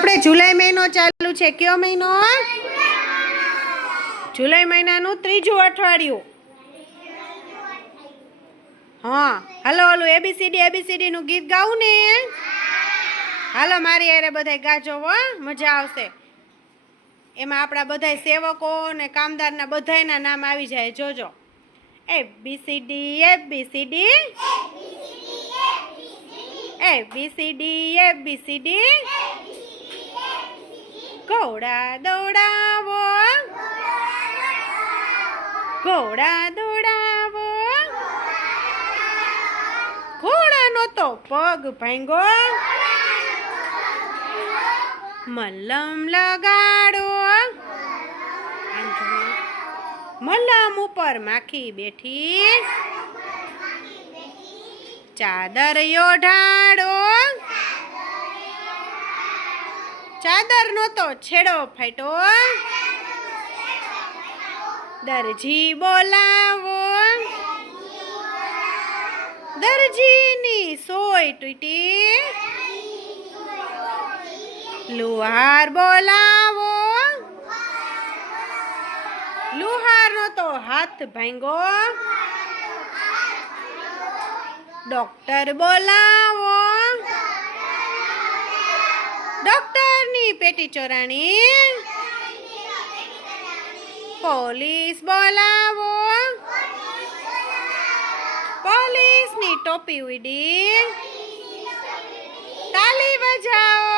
આપણે જુલાઈ મહિનો ચાલુ છે. કયો મહિનો? જુલાઈ મહિનાનું ત્રીજું અઠવાડિયું. હા, હાલો ઓલું એબીસીડી નું ગીત ગાવું ને? હાલો મારી હારે બધાય ગાજો હો, મજા આવશે. એમાં આપણા બધાય સેવકો ને કામદારના બધાયના નામ આવી જાય, જોજો. ABCD ABCD ABCD ABCD. ઘોડા દોડાવો ઘોડા દોડાવો. ઘોડાનો તો પગ ભાંગો. મલમ લગાડો. મલમ ઉપર માખી બેઠી. ચાદર ઓઢાડો. ચાદરનો તો છેડો ફાટ્યો. દરજી બોલાવો. દરજીની સોય તૂટી. લુહાર બોલાવો. લુહારનો તો હાથ ભાંગો. ડોક્ટર બોલાવો. ડોક્ટરની પેટી ચોરાણી. પોલીસ બોલાવો. પોલીસની ટોપી ઉડી. તાલી બજાવો.